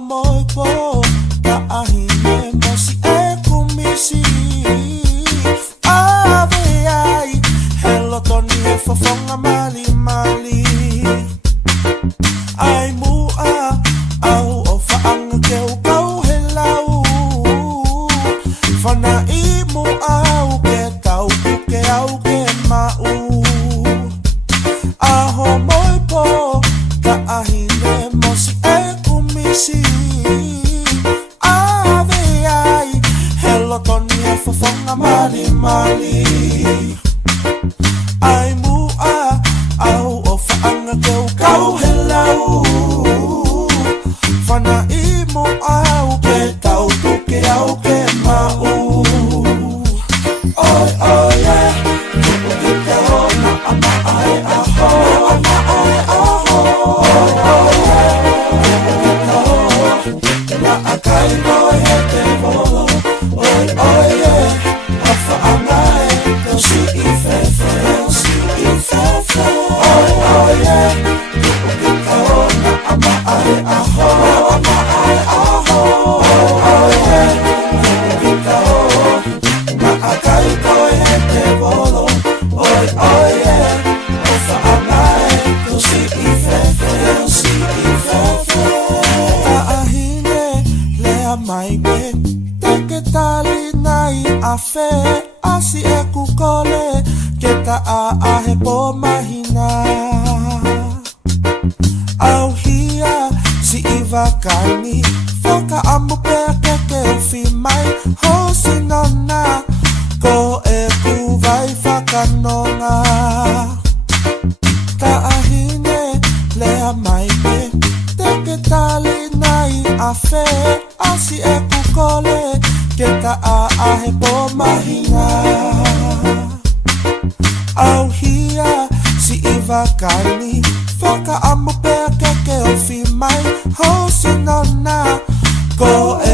moi po ka ahine mo si e kumisi ave ai hello toni e fofonga mali mali ai mua au o faanga ke o kau helau fana i mu au ke tau ke au ke mau aho moi po ka ahine mo si e kumisi ave ai hello toni e fofonga mali mali ai mua au o faanga ke o kau helau fana i mo au ke tau ke au ke mau oi oi yeah ke ho na ama ai aho ama ai aho oi oi yeah ke na akai no he te volo oi oi yeah afa anai te si I fe oi oi yeah ke ho na ama ai aho ama ai aho oi yeah ke ho na akai no he te volo oi oi yeah afa anai te si I fe ahine lea mai be ke tali nai a fe asi e kukole ke ta a he po mahina au hia si iwa kani foka amu pe ke fi mai ho sinona ko e ku vai whakanonga ta ahine lea mai pe ke tali nai a fe asi e kukole ke ta a he po mahina au hia si iwa kani foka amu pe ke o fi mai ho sinona ko e